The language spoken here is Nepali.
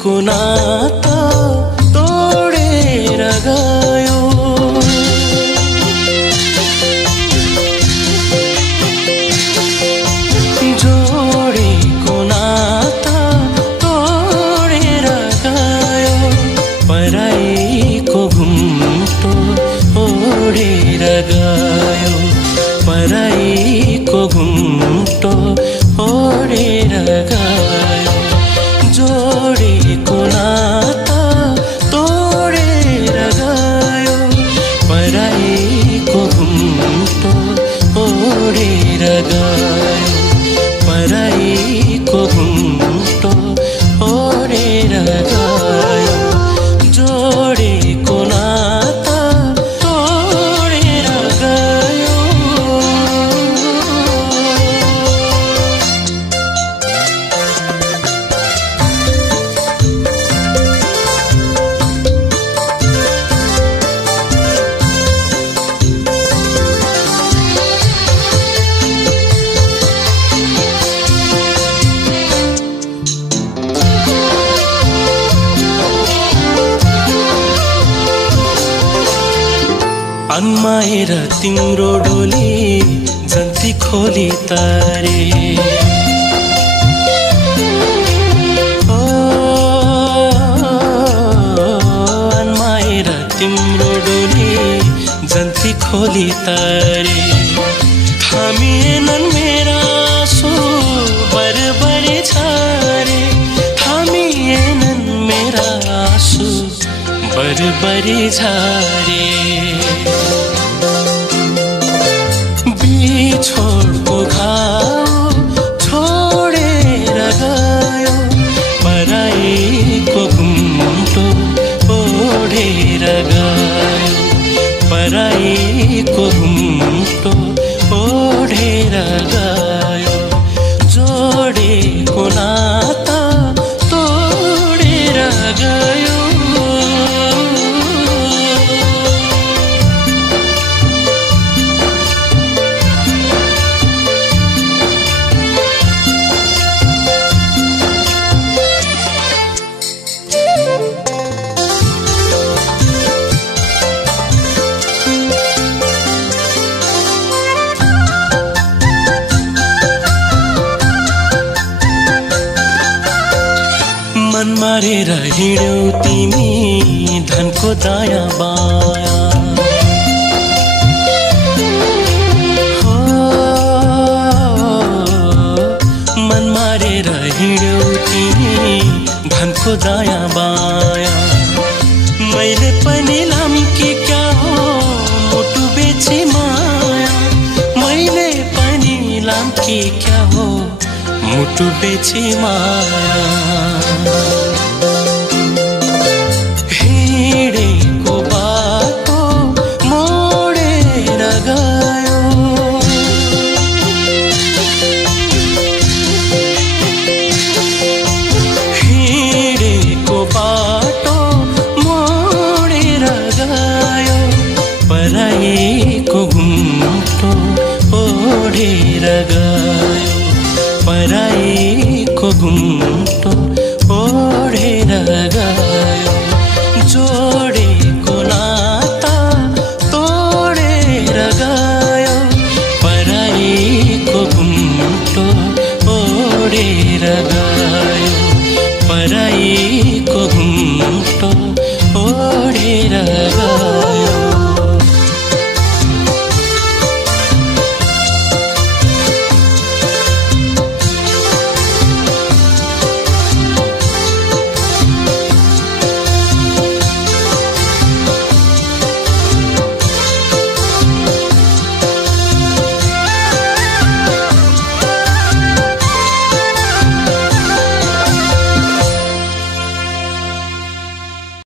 जोडीको नाता तोडेर गयो। जोडीको नाता तोडेर गयो, पराईको घुम्टो ओढेर गयो, पराईको घुम्टो ओढेर गयो। जोडीको नाता तोडेर गयो, पराईको घुम्टो ओढेर गयो, पराईको घुम्टो ओढेर गयो। जोडीको नाता तोडेर गयो। अन्माएर तिम्रो डोली जन्ती खोली तारे, ओ अन्माएर तिम्रो डोली जन्ती खोली तारे। थामिएनन् मेरा आँसु बरबरी छारे, थामिएनन् मेरा आँसु बरबरी झारे। बिछोडको घाउ छोडेर गयो, पराईको घुम्टो ओढेर गयो, पराईको घुम्टो ओढेर गयो। जोडीको नाता तोडेर गयो। मन मारेर हिँड्यौ तिमी धनको दायाँ बायाँ, हो मन मारेर हिँड्यौ तिमी धनको दायाँ बायाँ। मैले पनि लाम्की क्या हो मुटु बेची माया, मैले पनि लाम्की क्या हो मुटु बेची माया। हिँडेको बाटो मोडेर गयो, हिँडेको बाटो मोडेर गयो, पराईको घुम्टो ओढेर गयो, पराईको घुम्टो ओढेर गयो। जोडीको नाता तोडेर गयो, पराईको घुम्टो ओढेर गयो, पराई